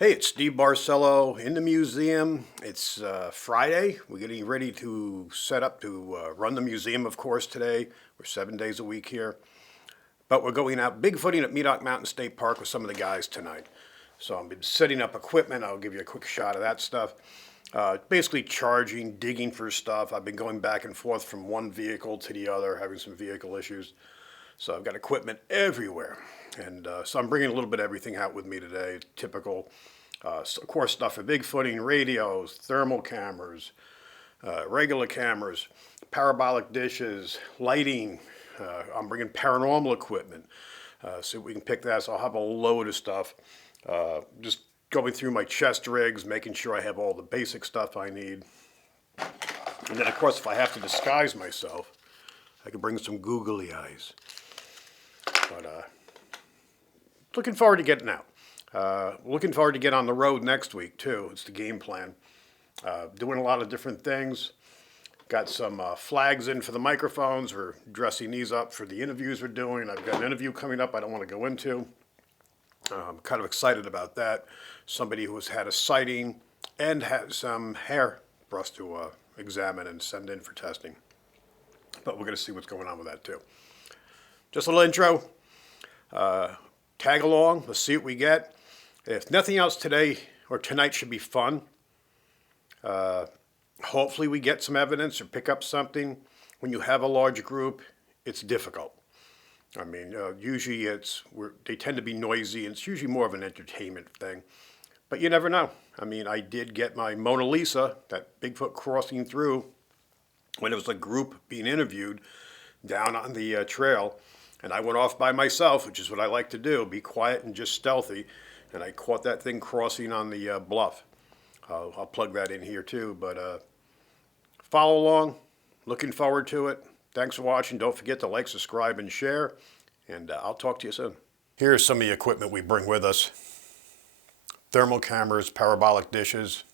Hey, it's Steve Barcelo in the museum. It's Friday. We're getting ready to set up to run the museum, of course, today. We're 7 days a week here. But we're going out bigfooting at Medoc Mountain State Park with some of the guys tonight. So I've been setting up equipment. I'll give you a quick shot of that stuff. Basically charging, digging for stuff. I've been going back and forth from one vehicle to the other, having some vehicle issues. So I've got equipment everywhere. And so I'm bringing a little bit of everything out with me today. Typical, of course, stuff for bigfooting, radios, thermal cameras, regular cameras, parabolic dishes, lighting. I'm bringing paranormal equipment. So we can pick that. So I'll have a load of stuff. Just going through my chest rigs, making sure I have all the basic stuff I need. And then, of course, if I have to disguise myself, I can bring some googly eyes. But looking forward to getting out. Looking forward to get on the road next week, too. It's the game plan. Doing a lot of different things. Got some flags in for the microphones. We're dressing these up for the interviews we're doing. I've got an interview coming up I don't want to go into. I'm kind of excited about that. Somebody who has had a sighting and has some hair for us to examine and send in for testing. But we're going to see what's going on with that, too. Just a little intro. Tag along. Let's see what we get. If nothing else, today or tonight should be fun. Hopefully we get some evidence or pick up something. When you have a large group, it's difficult. I mean, usually they tend to be noisy, and it's usually more of an entertainment thing. But you never know. I mean, I did get my Mona Lisa, that Bigfoot crossing through, when it was a group being interviewed down on the trail. And I went off by myself, which is what I like to do, be quiet and just stealthy. And I caught that thing crossing on the bluff. I'll plug that in here too. But follow along. Looking forward to it. Thanks for watching. Don't forget to like, subscribe, and share. And I'll talk to you soon. Here's some of the equipment we bring with us. Thermal cameras, parabolic dishes,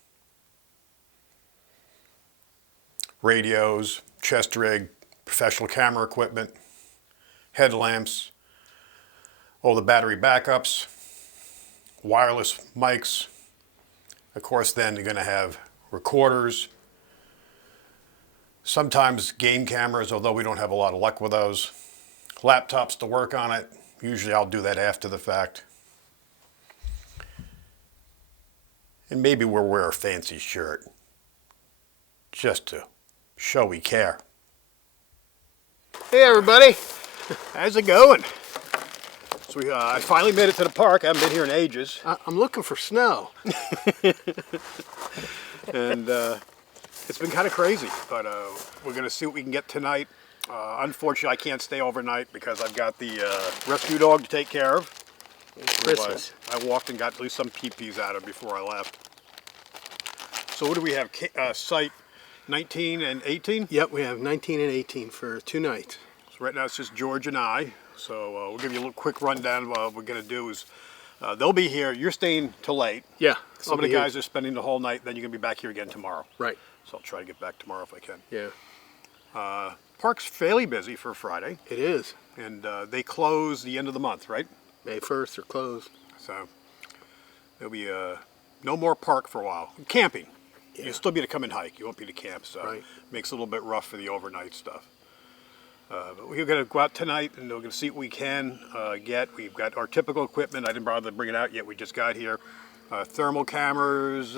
radios, chest rig, professional camera equipment, headlamps, all the battery backups, wireless mics. Of course, then you're going to have recorders, sometimes game cameras, although we don't have a lot of luck with those, laptops to work on it. Usually I'll do that after the fact. And maybe we'll wear a fancy shirt just to show we care. Hey everybody, how's it going? So I finally made it to the park. I haven't been here in ages. I'm looking for snow. And it's been kind of crazy, but we're going to see what we can get tonight. Unfortunately, I can't stay overnight because I've got the rescue dog to take care of. It's Christmas. I walked and got at least some pee-pees out of her before I left. So what do we have? Site 19 and 18? Yep, we have 19 and 18 for 2 nights. So right now it's just George and I. So we'll give you a little quick rundown. What we're going to do is they'll be here. You're staying till late. Yeah. Some of the guys are spending the whole night. Then you're going to be back here again tomorrow. Right. So I'll try to get back tomorrow if I can. Yeah. Park's fairly busy for Friday. It is. And they close the end of the month, right? May 1st, they're closed. So there'll be no more park for a while. Camping. Yeah. You'll still be to come and hike. You won't be to camp, so right. Makes it a little bit rough for the overnight stuff. But we're going to go out tonight and we're going to see what we can get. We've got our typical equipment. I didn't bother to bring it out yet. We just got here. Thermal cameras,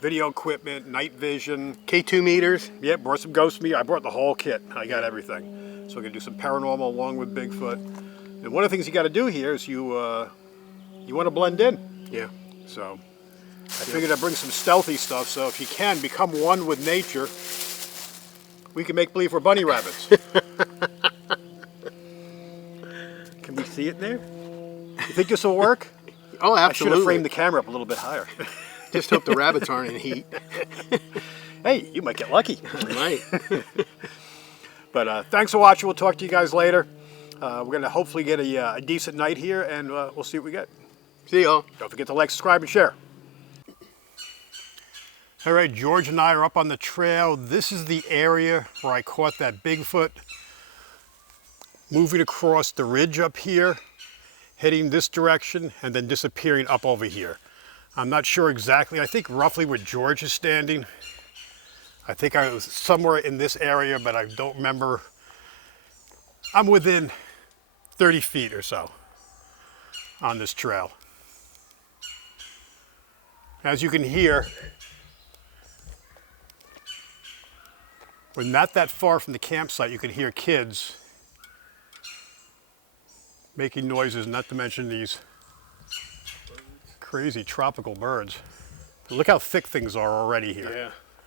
video equipment, night vision. K2 meters. Yeah, brought some ghost meter. I brought the whole kit. I got everything. So we're going to do some paranormal along with Bigfoot. And one of the things you got to do here is you want to blend in. Yeah. So I figured I'd bring some stealthy stuff. So if you can, become one with nature. We can make believe we're bunny rabbits. Can we see it there? You think this will work? Oh, absolutely. I should have framed the camera up a little bit higher. Just hope the rabbits aren't in heat. Hey, you might get lucky. I might. But thanks for watching. We'll talk to you guys later. We're going to hopefully get a decent night here, and we'll see what we get. See y'all. Don't forget to like, subscribe, and share. All right, George and I are up on the trail. This is the area where I caught that Bigfoot moving across the ridge up here. heading this direction and then disappearing up over here. I'm not sure exactly. I think roughly where George is standing. I think I was somewhere in this area, but I don't remember. I'm within 30 feet or so on this trail. As you can hear, we're not that far from the campsite. You can hear kids making noises, not to mention these crazy tropical birds. Look how thick things are already here.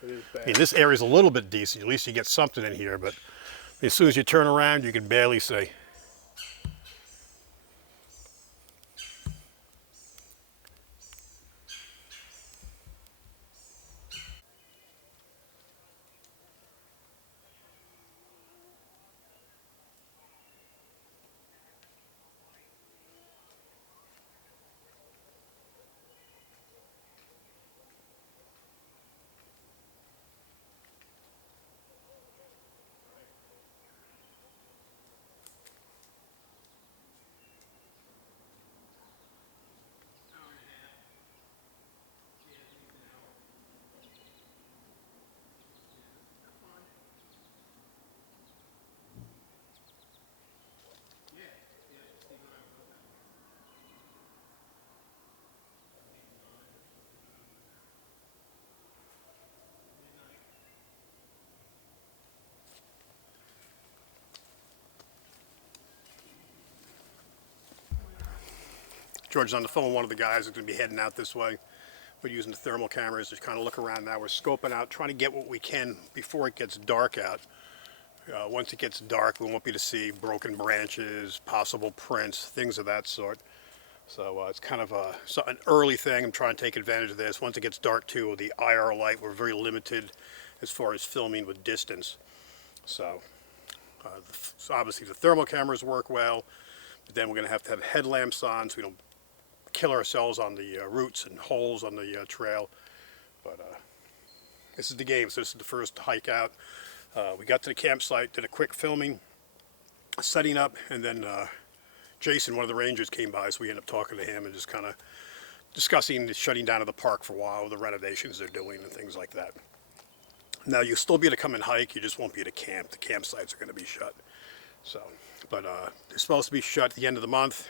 Yeah, it is bad. I mean, this area's a little bit decent. At least you get something in here, but as soon as you turn around, you can barely see. George is on the phone with one of the guys who's going to be heading out this way. We're using the thermal cameras to kind of look around now. We're scoping out, trying to get what we can before it gets dark out. Once it gets dark, we won't be able to see broken branches, possible prints, things of that sort. So it's kind of an early thing. I'm trying to take advantage of this. Once it gets dark too, with the IR light, we're very limited as far as filming with distance. So obviously the thermal cameras work well, but then we're going to have headlamps on so we don't kill ourselves on the roots and holes on the trail. But this is the game, so this is the first hike out. We got to the campsite, did a quick filming, setting up, and then Jason, one of the rangers, came by, so we ended up talking to him and just kind of discussing the shutting down of the park for a while, the renovations they're doing and things like that. Now, you'll still be able to come and hike, you just won't be able to camp. The campsites are going to be shut. So, but they're supposed to be shut at the end of the month.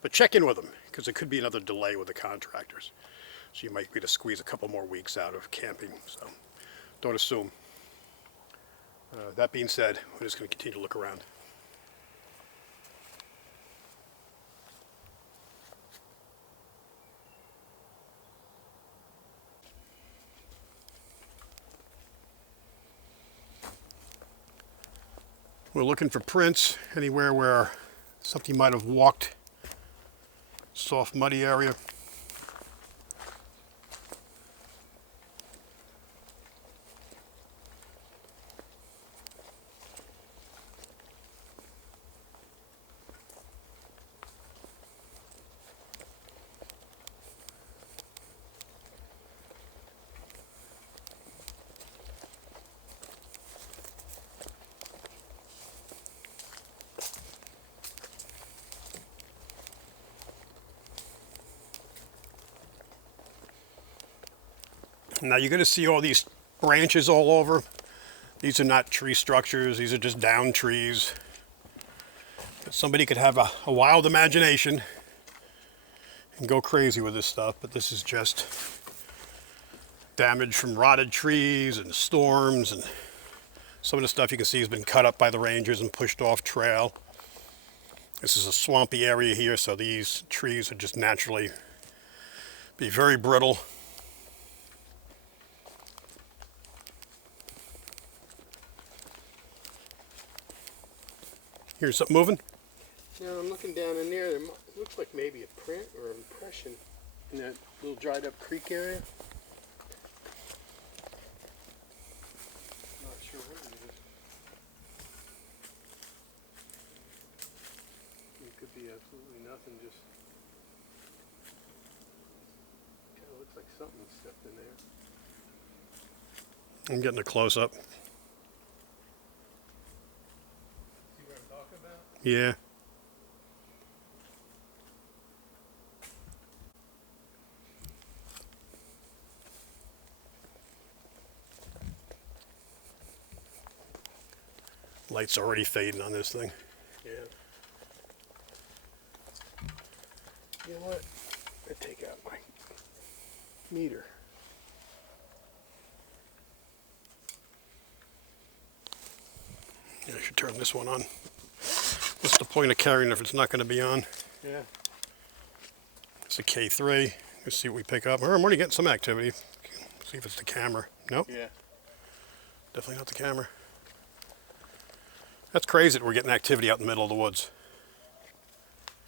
But check in with them, because there could be another delay with the contractors. So you might be able to squeeze a couple more weeks out of camping, so don't assume. That being said, we're just going to continue to look around. We're looking for prints anywhere where something might have walked. Soft, muddy area. Now you're going to see all these branches all over. These are not tree structures, these are just down trees. But somebody could have a wild imagination and go crazy with this stuff, but this is just damage from rotted trees and storms, and some of the stuff you can see has been cut up by the rangers and pushed off trail. This is a swampy area here, so these trees would just naturally be very brittle. Here's something moving. Yeah, I'm looking down in there. It looks like maybe a print or impression in that little dried up creek area. Not sure what it is. It could be absolutely nothing, just kind of looks like something stepped in there. I'm getting a close-up. See what I'm talking about? Yeah. Light's already fading on this thing. Yeah. You know what? I take out my meter. Yeah, I should turn this one on. What's the point of carrying if it's not going to be on? Yeah. It's a K3. Let's see what we pick up. I'm already getting some activity. See if it's the camera. Nope. Yeah. Definitely not the camera. That's crazy that we're getting activity out in the middle of the woods.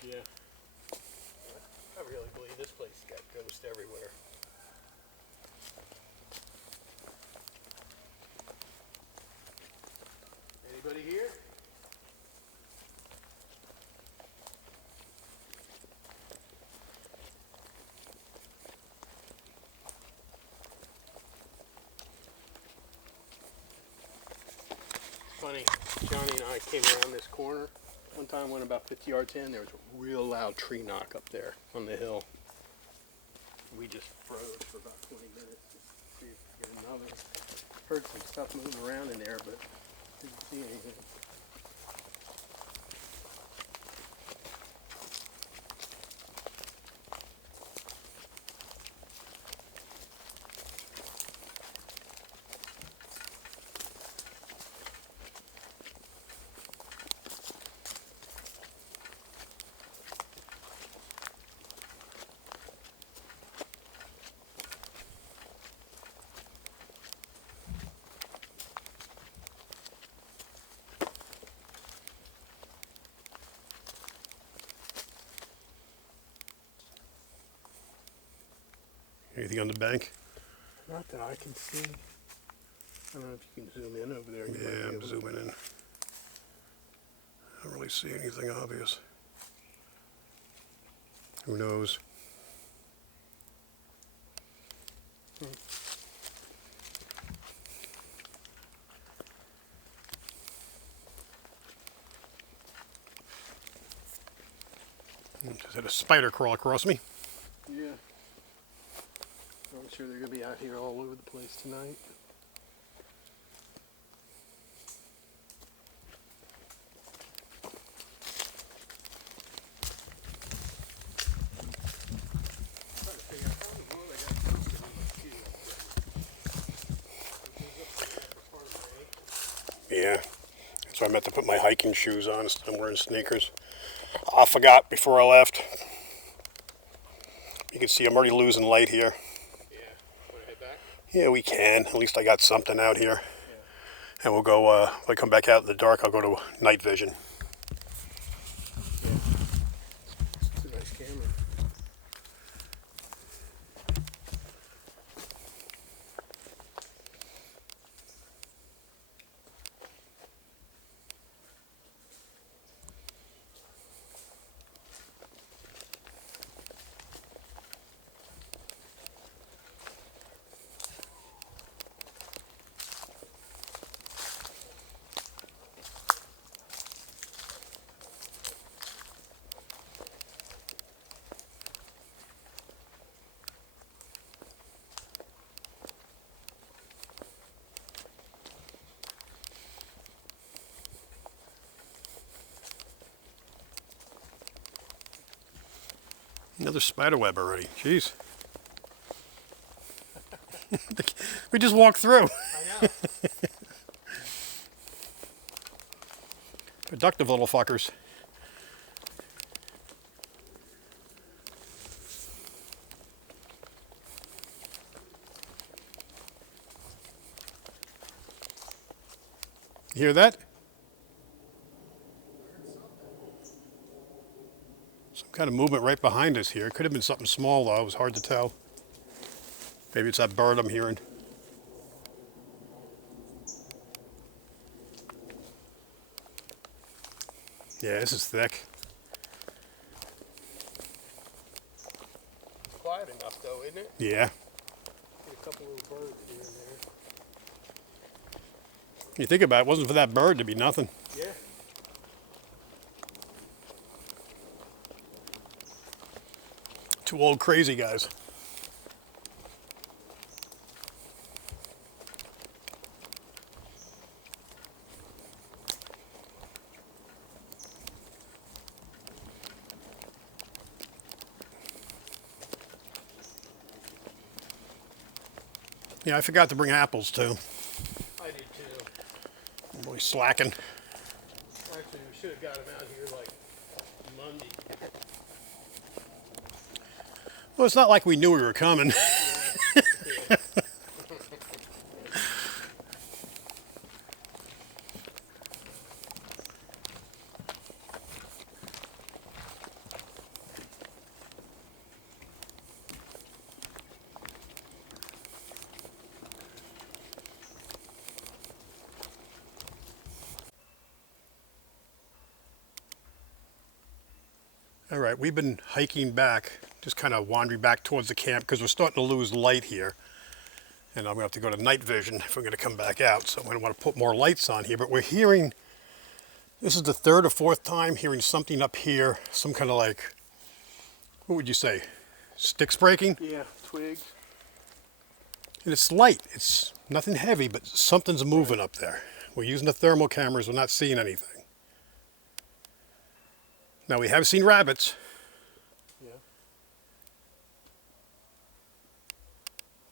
Yeah. I really believe this place has got ghosts everywhere. Anybody here? Funny, Johnny and I came around this corner. One time, went about 50 yards in, there was a real loud tree knock up there on the hill. We just froze for about 20 minutes to see if we could get another. Heard some stuff moving around in there, but didn't see anything. Anything on the bank? Not that I can see. I don't know if you can zoom in over there. You might Yeah, be I'm able to. zooming in. I don't really see anything obvious. Who knows? Just had a spider crawl across me. Yeah. I'm sure they're going to be out here all over the place tonight. Yeah. So I meant to put my hiking shoes on instead of wearing sneakers. I forgot before I left. You can see I'm already losing light here. Yeah. Want to head back? Yeah, we can. At least I got something out here. Yeah. And we'll go, if I come back out in the dark, I'll go to night vision. It's a nice camera. Another spider web already. Jeez. We just walked through. I know. Productive little fuckers. You hear that? Some kind of movement right behind us here. It could have been something small though. It was hard to tell. Maybe it's that bird I'm hearing. Yeah, this is thick. Quiet enough though, isn't it? Yeah. Get a couple little birds here and there. You think about it, wasn't for that bird, there'd be nothing. Yeah. Two old crazy guys. Yeah, I forgot to bring apples too. I did too. I'm really slacking. Actually, we should have got them out here like Monday. Well, it's not like we knew we were coming. Yeah. Yeah. All right, we've been hiking back, just kind of wandering back towards the camp because we're starting to lose light here. And I'm going to have to go to night vision if we're going to come back out. So I'm going to want to put more lights on here. But we're hearing, this is the third or fourth time hearing something up here, some kind of like, what would you say, sticks breaking? Yeah, twigs. And it's light. It's nothing heavy, but something's moving up there. We're using the thermal cameras. We're not seeing anything. Now, we have seen rabbits. Yeah.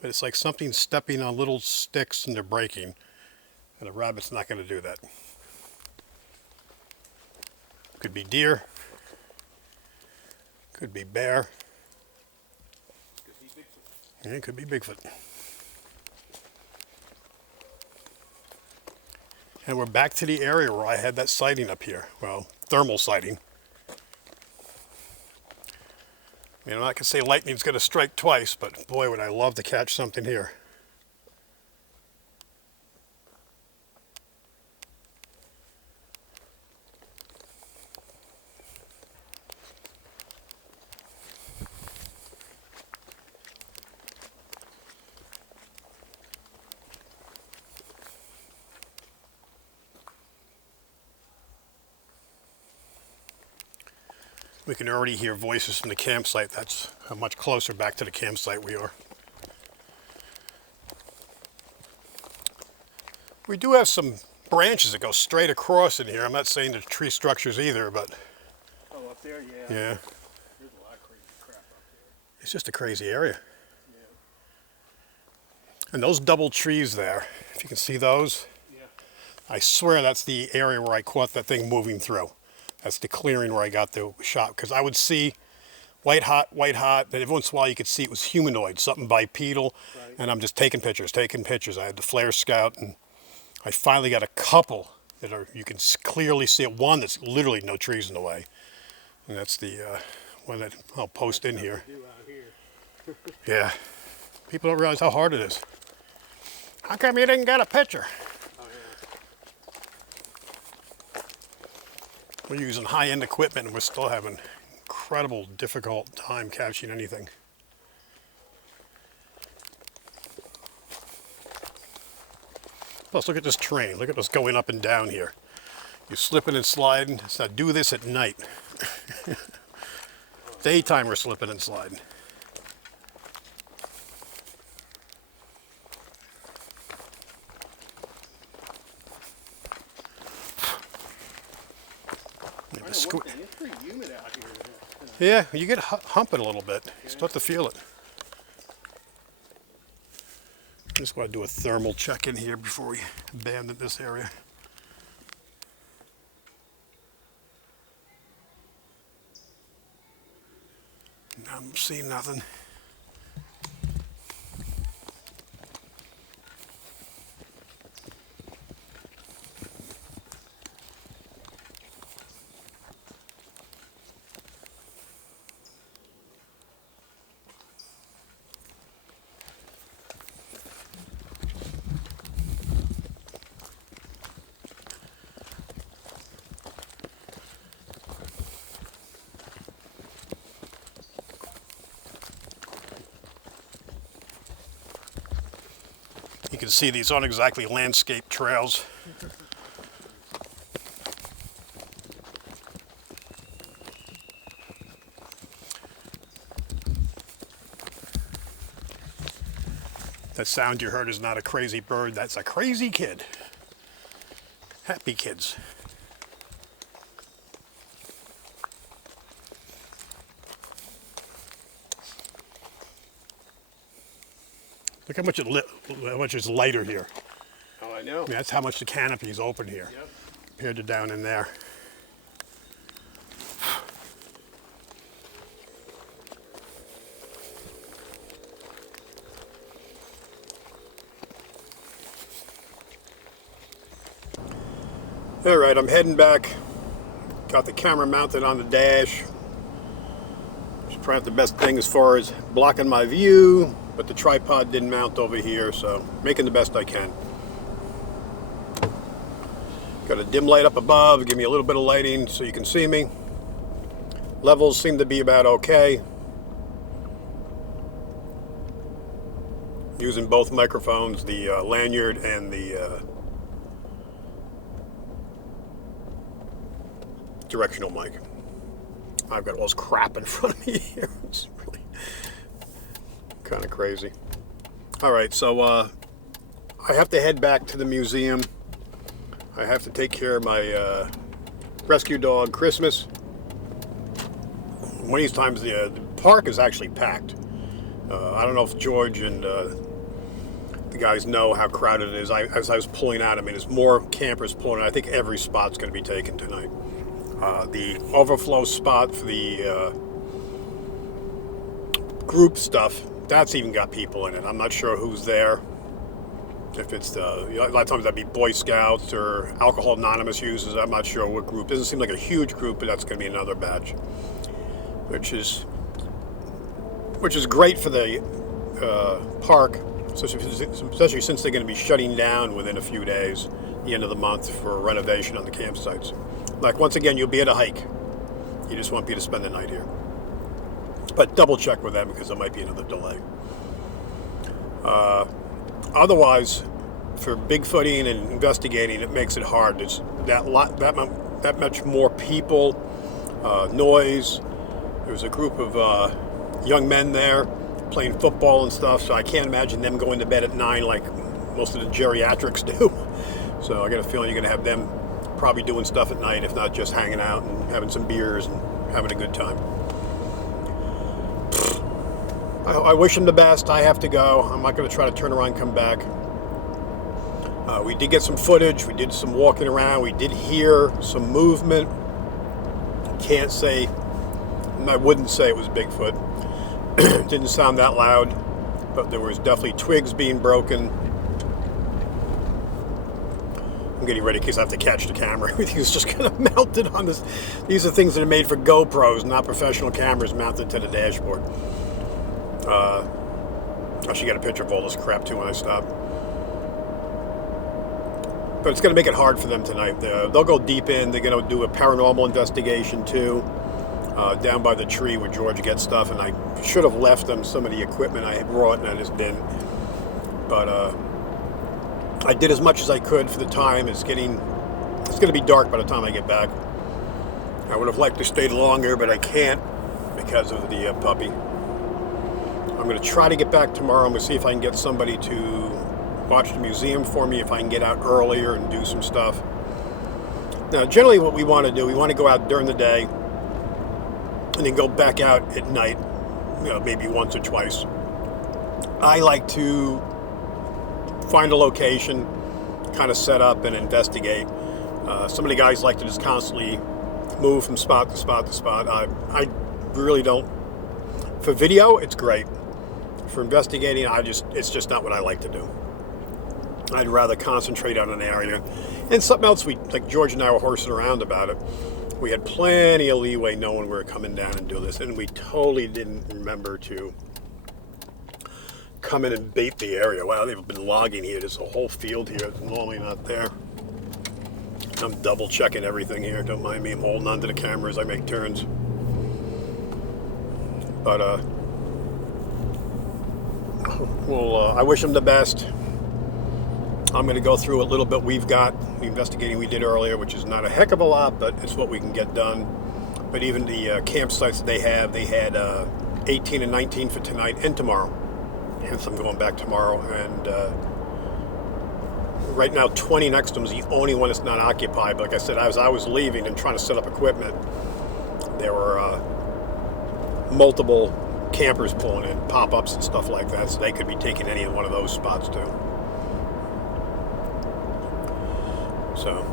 But it's like something stepping on little sticks and they're breaking. And a rabbit's not going to do that. Could be deer. Could be bear. Could be Bigfoot. Yeah, it could be Bigfoot. And we're back to the area where I had that sighting up here. Well, thermal sighting. I mean, I'm not going to say lightning's going to strike twice, but boy, would I love to catch something here. We can already hear voices from the campsite. That's how much closer back to the campsite we are. We do have some branches that go straight across in here. I'm not saying the tree structures either, but Oh, up there, yeah. yeah, There's a lot of crazy crap up there. it's just a crazy area. Yeah. And those double trees there, if you can see those, Yeah. I swear that's the area where I caught that thing moving through. That's the clearing where I got the shot. Because I would see white hot, then every once in a while you could see it was humanoid, something bipedal. Right. And I'm just taking pictures. I had the flare scout, and I finally got a couple that are, you can clearly see it. One that's literally no trees in the way. And that's the one that I'll post in here. Do out here. Yeah. People don't realize how hard it is. How come you didn't get a picture? Oh, yeah. We're using high-end equipment and we're still having incredible difficult time catching anything. Plus, look at this terrain. Look at us going up and down here. You're slipping and sliding. So do this at night. Daytime, we're slipping and sliding. I know one thing, it's pretty humid out here tonight. Yeah, you get humping a little bit. You start to feel it. Just want to do a thermal check in here before we abandon this area. I'm seeing nothing. You can see these aren't exactly landscape trails. That sound you heard is not a crazy bird, that's a crazy kid. Happy kids. Look how much how much is lighter here. Oh, I know. I mean, that's how much the canopy is open here, Yep. compared to down in there. All right, I'm heading back. Got the camera mounted on the dash. Just trying out the best thing as far as blocking my view, but the tripod didn't mount over here, so making the best I can. Got a dim light up above, give me a little bit of lighting so you can see me. Levels seem to be about okay. Using both microphones, the lanyard and the directional mic. I've got all this crap in front of me here. It's really kind of crazy. All right, so I have to head back to the museum. I have to take care of my rescue dog, Christmas. One of these times the park is actually packed. I don't know if George and the guys know how crowded it is. As I was pulling out, I mean, there's more campers pulling out. I think every spot's going to be taken tonight. The overflow spot for the group stuff, that's even got people in it. I'm not sure who's there. If it's a lot of times that'd be Boy Scouts or Alcohol Anonymous users. I'm not sure what group. It doesn't seem like a huge group, but that's going to be another batch, which is great for the park, especially since they're going to be shutting down within a few days, the end of the month, for renovation on the campsites. Like, once again, you'll be at a hike. You just won't be to spend the night here. But double check with them because there might be another delay. Otherwise, for Bigfooting and investigating, it makes it hard. There's that much more people, noise. There's a group of young men there playing football and stuff, so I can't imagine them going to bed at 9 like most of the geriatrics do. So I got a feeling you're going to have them probably doing stuff at night, if not just hanging out and having some beers and having a good time. I wish them the best. I have to go. I'm not going to try to turn around and come back. We did get some footage. We did some walking around. We did hear some movement. Can't say, I wouldn't say it was Bigfoot. Didn't sound that loud, but there was definitely twigs being broken. I'm getting ready in case I have to catch the camera. Everything's just kind of mounted on this. These are things that are made for GoPros, not professional cameras mounted to the dashboard. I should get a picture of all this crap too when I stop. But it's going to make it hard for them tonight. They'll go deep in. They're going to do a paranormal investigation too, down by the tree where George gets stuff. And I should have left them some of the equipment I had brought, and I just didn't. But I did as much as I could for the time. It's going to be dark by the time I get back. I would have liked to stay longer, but I can't because of the puppy. I'm going to try to get back tomorrow. I'm going to see if I can get somebody to watch the museum for me, if I can get out earlier and do some stuff. Now, generally what we want to do, we want to go out during the day and then go back out at night, maybe once or twice. I like to find a location, kind of set up and investigate. Some of the guys like to just constantly move from spot to spot to spot. I really don't. For video, it's great. For investigating, it's just not what I like to do. I'd rather concentrate on an area. And something else, like George and I were horsing around about it. We had plenty of leeway knowing we were coming down and do this, and we totally didn't remember to come in and bait the area. Wow, they've been logging here. There's a whole field here that's normally not there. I'm double checking everything here. Don't mind me. I'm holding onto the camera as I make turns. But I wish them the best. I'm going to go through a little bit we've got, the investigating we did earlier, which is not a heck of a lot, but it's what we can get done. But even the campsites they had 18 and 19 for tonight and tomorrow. Hence I'm going back tomorrow. And right now 20 next to them is the only one that's not occupied. But like I said, as I was leaving and trying to set up equipment, there were multiple campers pulling in, pop-ups and stuff like that, so they could be taking any one of those spots too. So,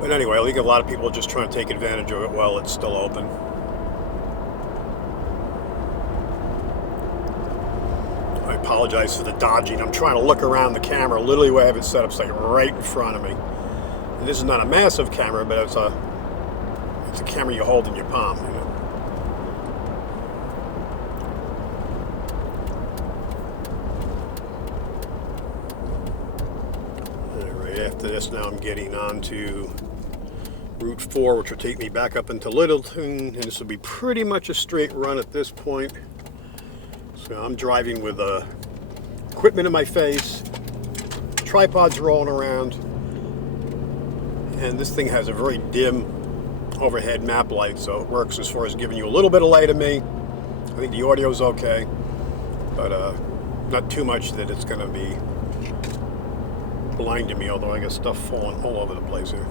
but anyway, I think a lot of people are just trying to take advantage of it while it's still open. I apologize for the dodging. I'm trying to look around the camera. Literally where I have it set up, it's like right in front of me. And this is not a massive camera, but it's a camera you hold in your palm, you know. After this, now I'm getting on to Route 4, which will take me back up into Littleton, and this will be pretty much a straight run at this point. So I'm driving with equipment in my face, tripods rolling around, and this thing has a very dim overhead map light, so it works as far as giving you a little bit of light of me. I think the audio is okay, but not too much that it's going to be blinding me, although I got stuff falling all over the place here.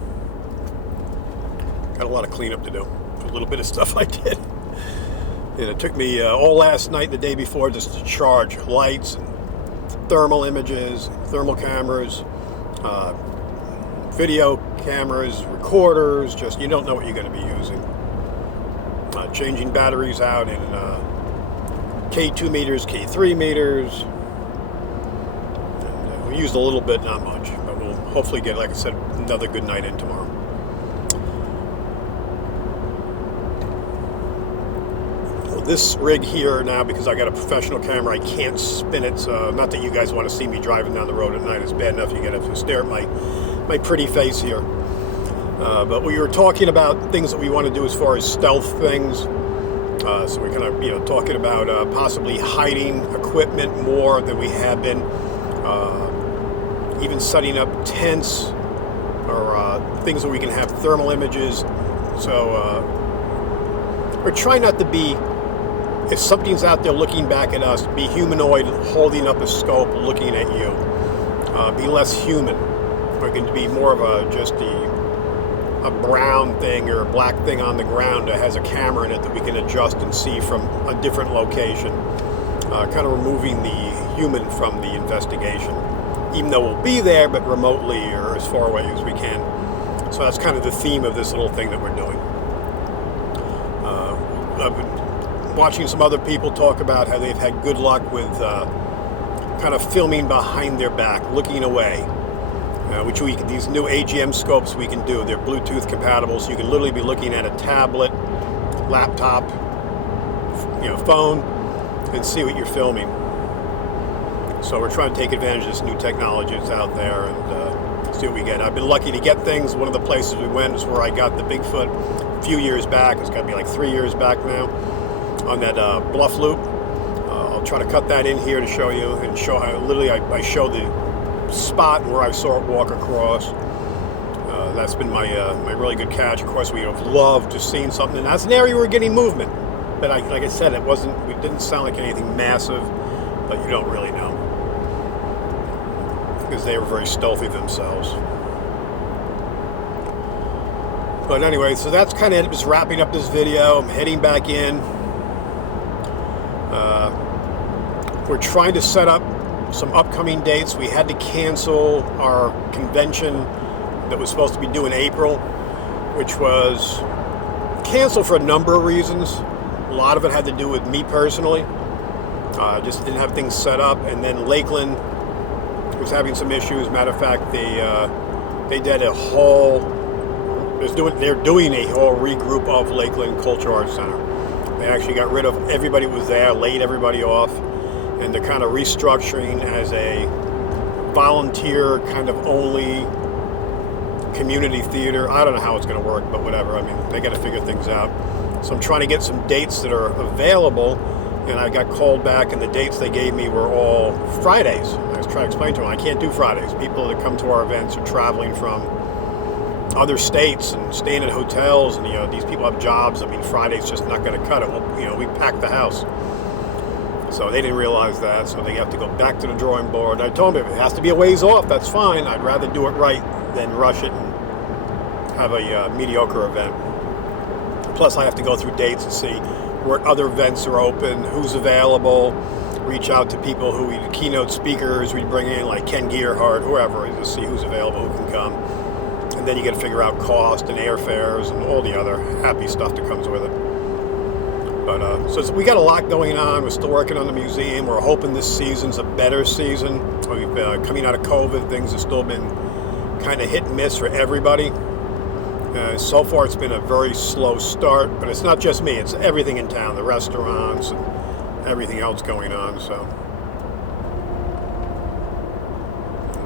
Got a lot of cleanup to do. A little bit of stuff I did. And it took me all last night and the day before just to charge lights and thermal images, thermal cameras, video cameras, recorders, just you don't know what you're going to be using. Changing batteries out in K2 meters, K3 meters. We used a little bit, not much, but we'll hopefully get, like I said, another good night in tomorrow. Well, this rig here now, because I got a professional camera, I can't spin it. So not that you guys want to see me driving down the road at night. It's bad enough you got to stare at my pretty face here. But we were talking about things that we want to do as far as stealth things. So we're kind of, talking about possibly hiding equipment more than we have been. Even setting up tents or things where we can have thermal images. So we're trying not to be, if something's out there looking back at us, be humanoid, holding up a scope, looking at you. Be less human. We're going to be more of just a brown thing or a black thing on the ground that has a camera in it that we can adjust and see from a different location. Kind of removing the human from the investigation. Even though we'll be there, but remotely or as far away as we can. So that's kind of the theme of this little thing that we're doing. I've been watching some other people talk about how they've had good luck with kind of filming behind their back, looking away. Which these new AGM scopes we can do. They're Bluetooth compatible, so you can literally be looking at a tablet, laptop, phone, and see what you're filming. So we're trying to take advantage of this new technology that's out there and see what we get. I've been lucky to get things. One of the places we went is where I got the Bigfoot a few years back. It's got to be like 3 years back now on that bluff loop. I'll try to cut that in here to show you and show how literally I show the spot where I saw it walk across. That's been my really good catch. Of course, we would have loved to have seen something. And that's an area where we're getting movement. But like I said, it didn't sound like anything massive, but you don't really know. Because they were very stealthy themselves. But anyway, so that's kind of it. Just wrapping up this video. I'm heading back in. We're trying to set up some upcoming dates. We had to cancel our convention that was supposed to be due in April, which was canceled for a number of reasons. A lot of it had to do with me personally. Just didn't have things set up, and then Lakeland was having some issues. Matter of fact, they did a whole. They're doing a whole regroup of Lakeland Culture Arts Center. They actually got rid of everybody who was there, laid everybody off, and they're kind of restructuring as a volunteer kind of only community theater. I don't know how it's going to work, but whatever. I mean, they got to figure things out. So I'm trying to get some dates that are available, and I got called back, and the dates they gave me were all Fridays. I was trying to explain to them, I can't do Fridays. People that come to our events are traveling from other states and staying at hotels, and these people have jobs. I mean, Friday's just not going to cut it. Well, we packed the house. So they didn't realize that, so they have to go back to the drawing board. I told them if it has to be a ways off, that's fine. I'd rather do it right than rush it and have a mediocre event. Plus, I have to go through dates and see what other events are open, who's available. Reach out to people who we keynote speakers we bring in, like Ken Gearhart, whoever, to see who's available, who can come. And then you got to figure out cost and airfares and all the other happy stuff that comes with it. But so we got a lot going on. We're still working on the museum. We're hoping this season's a better season. We've coming out of COVID, things have still been kind of hit and miss for everybody. So far, it's been a very slow start, but it's not just me. It's everything in town, the restaurants and everything else going on. So,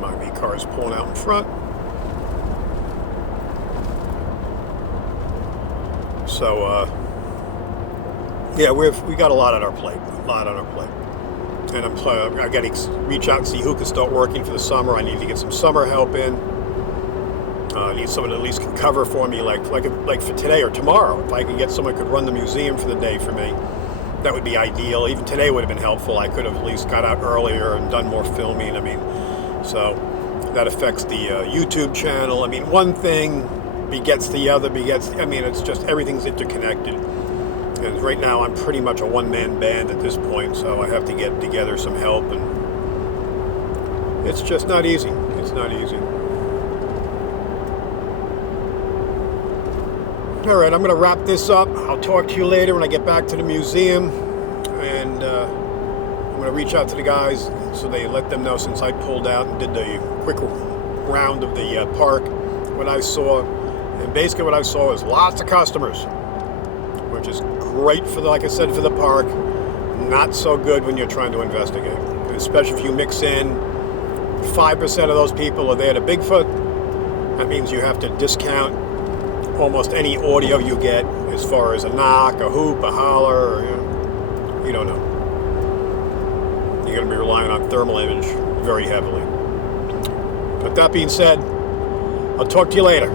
my V car's pulling out in front. So, yeah, we got a lot on our plate. And I got to reach out and see who can start working for the summer. I need to get some summer help in. I need someone that at least can cover for me, like for today or tomorrow. If I could get someone who could run the museum for the day for me, that would be ideal. Even today would have been helpful. I could have at least got out earlier and done more filming. I mean, so that affects the YouTube channel. I mean, one thing begets the other, I mean, it's just everything's interconnected. And right now I'm pretty much a one-man band at this point, so I have to get together some help, and it's just not easy. It's not easy. All right, I'm going to wrap this up. I'll talk to you later when I get back to the museum, and I'm going to reach out to the guys so they let them know, since I pulled out and did the quick round of the park, what I saw. And basically what I saw was lots of customers, which is great for, like I said, for the park. Not so good when you're trying to investigate, and especially if you mix in 5% of those people are there to Bigfoot. That means you have to discount almost any audio you get, as far as a knock, a hoop, a holler, or, you don't know. You're going to be relying on thermal image very heavily. But that being said, I'll talk to you later.